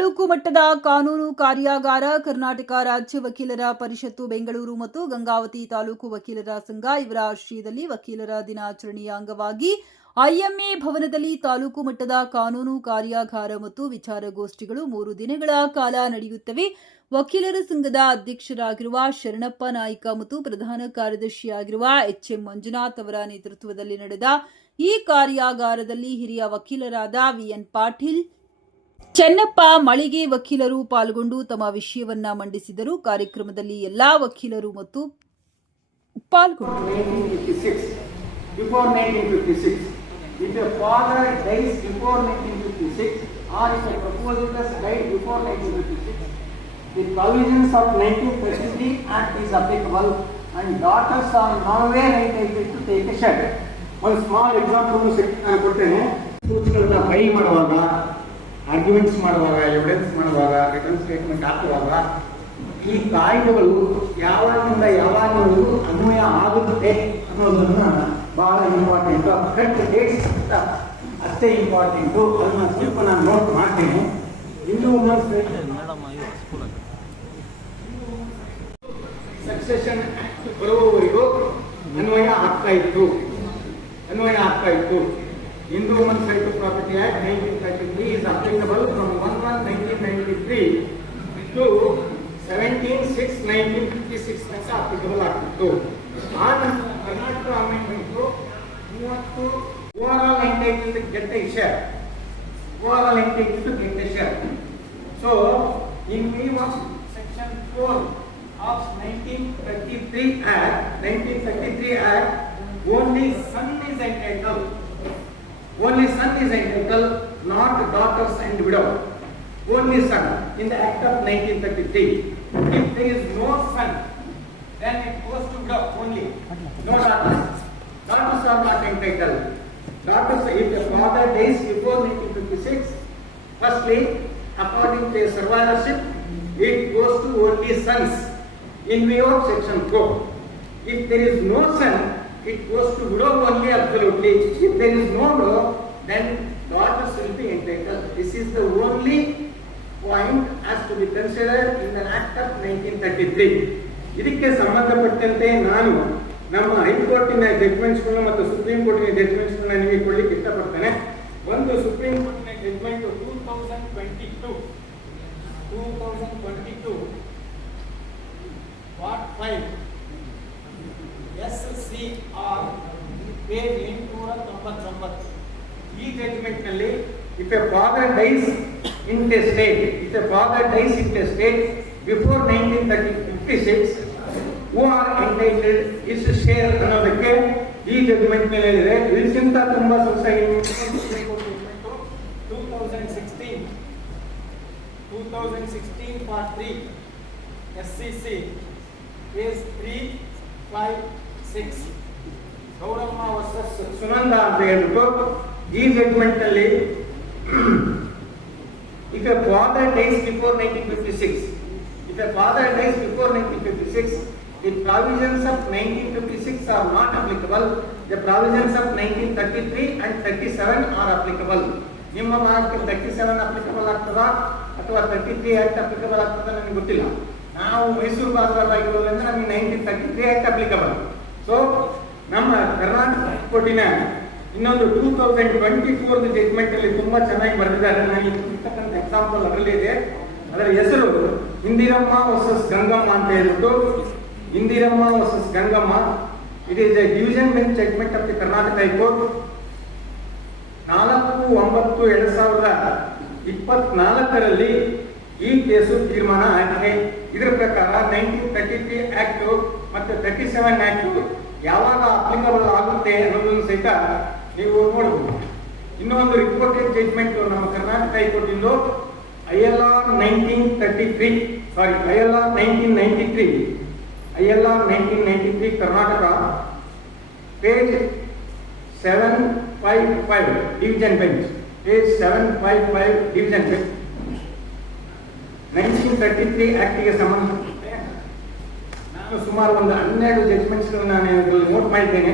ಮಟ್ಟದ ಕಾನೂನು ಕಾರ್ಯಾಗಾರ ಕರ್ನಾಟಕ ರಾಜ್ಯ ವಕೀಲರ ಪರಿಷತ್ತು ಬೆಂಗಳೂರು ಮತ್ತು ಗಂಗಾವತಿ ತಾಲೂಕು ವಕೀಲರ ಸಂಘ ಇವರ ಆಶ್ರಯದಲ್ಲಿ ವಕೀಲರ ದಿನಾಚರಣೆಯ ಅಂಗವಾಗಿ ಐಎಂಎ ಭವನದಲ್ಲಿ ತಾಲೂಕು ಮಟ್ಟದ ಕಾನೂನು ಕಾರ್ಯಾಗಾರ ಮತ್ತು ವಿಚಾರಗೋಷ್ಠಿಗಳು ಮೂರು ದಿನಗಳ ಕಾಲ ನಡೆಯುತ್ತವೆ. ವಕೀಲರ ಸಂಘದ ಅಧ್ಯಕ್ಷರಾಗಿರುವ ಶರಣಪ್ಪ ನಾಯ್ಕ ಮತ್ತು ಪ್ರಧಾನ ಕಾರ್ಯದರ್ಶಿಯಾಗಿರುವ ಎಚ್ಎಂ ಮಂಜುನಾಥ್ ಅವರ ನೇತೃತ್ವದಲ್ಲಿ ನಡೆದ ಈ ಕಾರ್ಯಾಗಾರದಲ್ಲಿ ಹಿರಿಯ ವಕೀಲರಾದ ವಿಎನ್ ಪಾಟೀಲ್ ಚೆನ್ನಪ್ಪ ಮಳಿಗೆ ವಕೀಲರು ಪಾಲ್ಗೊಂಡು ತಮ್ಮ ವಿಷಯವನ್ನ ಮಂಡಿಸಿದರು. ಕಾರ್ಯಕ್ರಮದಲ್ಲಿ ಎಲ್ಲಾ ವಕೀಲರು ಮತ್ತು ಪಾಲ್ಗೊಂಡರು ಆರ್ಗ್ಯುಮೆಂಟ್ಸ್ ಮಾಡುವಾಗ ಎವಿಡೆನ್ಸ್ ಮಾಡುವಾಗ ರಿಟರ್ನ್ ಸ್ಟೇಟ್ಮೆಂಟ್ ಹಾಕುವಾಗ, ಈ ಕಾಯ್ದೆಗಳು ಯಾವಾಗಿಂದ ಯಾವಾಗಲೂ ಅನ್ವಯ ಆಗುತ್ತೆ ಅನ್ನೋದನ್ನ ಬಹಳ ಇಂಪಾರ್ಟೆಂಟು ಕರೆಕ್ಟ್ ಡೇಟ್ಸ್ ಅಷ್ಟೇ ಇಂಪಾರ್ಟೆಂಟು ಅದನ್ನ ಸ್ವಲ್ಪ ನಾನು ನೋಟ್ ಮಾಡ್ತೀನಿ. ಹಿಂದೂ ವುಮನ್ಸ್ ಸಕ್ಸೆಷನ್ ಬರುವವರೆಗೂ ಅನ್ವಯ ಆಗ್ತಾ ಇತ್ತು. ಅನ್ವಯ ಆಗ್ತಾ ಇತ್ತು. Hindu women's right to property act nineteen thirty three is applicable from one one nineteen ninety three to seventeen six nineteen fifty six ತನಕ ಅಪ್ಲಿಕಬಲ್ ಆಗ್ತಿತ್ತು ಆ ನಂತರ ಕರ್ನಾಟಕ ಅಮೆಂಡ್ಮೆಂಟು ಮೂವತ್ತು over all entitle get a share over all entitle to get a share so in view of section 4 of 1933 Act, 1933 Act, only son is entitled. Only son is entitled, not daughters and widow. Only son in the Act of 1933. If there is no son, then it goes to widow only. No daughters. Daughters are not entitled. Daughters, if the father dies before 1956, firstly, according to survivorship, it goes to only sons in view of section 4. If there is no son, it goes to widow only absolutely. If there is no widow, then daughters will be entitled. This is the only point as to be considered in the Act of 1933. ಇದಕ್ಕೆ ನಮ್ಮ ಹೈಕೋರ್ಟಿನ ಜಡ್ಜ್ಮೆಂಟ್ಸ್ಗಳನ್ನ ಮತ್ತು supreme ಕೋರ್ಟಿನ ಜಡ್ಜ್ಮೆಂಟ್ಸ್ಗಳನ್ನ ನಿಮಗೆ ಕೊಡ್ಲಿಕ್ಕೆ ಇಷ್ಟಪಡ್ತೇನೆ ಒಂದು supreme ಕೋರ್ಟಿನ judgment two thousand twenty two two thousand twenty two what five S C R page ಎಂಟುನೂರ ತೊಂಬತ್ತೊಂಬತ್ತು ಈ ಜಡ್ಜ್ಮೆಂಟ್ ನಲ್ಲಿ if a father dies in the state if a father dies in the state before nineteen thirty fifty six who are entitled is share ಅನ್ನೋದಕ್ಕೆ ಈ judgment ಮೇಲೆ ಹೇಳಿದೆ ಇದಕ್ಕಿಂತ ತುಂಬಾ society two thousand sixteen two thousand sixteen part three S C C page three five six Gowramma versus Sunanda ಅಂತ ಹೇಳ್ಬಿಟ್ಟು ಈ judgment ನಲ್ಲಿ if a father dies before nineteen fifty six if a father dies before nineteen fifty six the provisions of nineteen fifty six are not applicable the provisions of nineteen thirty three and thirty seven are applicable ನಿಮ್ಮ mark thirty seven applicable ಆಗ್ತದಾ ಅಥವಾ thirty three act applicable ಆಗ್ತದ ನನಗೆ ಗೊತ್ತಿಲ್ಲ ನಾವು ಮೈಸೂರು ಭಾಗವಾಗಿರೋದ್ರಿಂದ ನಮಗೆ nineteen thirty three act applicable so ನಮ್ಮ ಕರ್ನಾಟಕ ಇನ್ನೊಂದು two thousand twenty four judgment ಅಲ್ಲಿ ತುಂಬಾ ಚೆನ್ನಾಗಿ ಬರೆದಿದ್ದಾರೆ. ನಾನು ಇರ್ತಕ್ಕಂಥ ಎಕ್ಸಾಂಪಲ್ ಅದರಲ್ಲಿ ಇದೆ. ಅದರ ಹೆಸರು ಇಂದಿರಮ್ಮ ವರ್ಸಸ್ ಗಂಗಮ್ಮ ಅಂತ ಹೇಳ್ಬಿಟ್ಟು Indiramma versus Gangamma. It is a division bench judgment of the Karnataka high court ನಾಲ್ಕು ಒಂಬತ್ತು ಎರಡ್ ಸಾವಿರದ ಇಪ್ಪತ್ನಾಲ್ಕರಲ್ಲಿ ಈ ಕೇಸು ತೀರ್ಮಾನ ಆಗಿದೆ ಇದರ ಪ್ರಕಾರ ನೈನ್ಟೀನ್ ತರ್ಟಿ ತ್ರೀ ಆಕ್ಟ್ ಮತ್ತು ತರ್ಟಿ ಸೆವೆನ್ ಆಕ್ಟ್ ಯಾವಾಗ ಅಪ್ಲಿಕಬಲ್ ಆಗುತ್ತೆ ಅನ್ನೋದನ್ನು ಸಹಿತ ನೀವು ನೋಡಬಹುದು ಇನ್ನೊಂದು ರಿಪೋರ್ಟೆಡ್ ಜಜ್ಮೆಂಟ್ ನಮ್ಮ Karnataka high court into I L R nineteen thirty three sorry I L R nineteen ninety three I L R nineteen ninety three Karnataka page seven five five division bench page seven five five division bench section thirty three ಆಕ್ಟಿಗೆ ಸಂಬಂಧಪಟ್ಟಂತೆ ನಾನು ಸುಮಾರು ಒಂದು ಹನ್ನೆರಡು judgements ನಾನು note ಮಾಡಿದ್ದೇನೆ.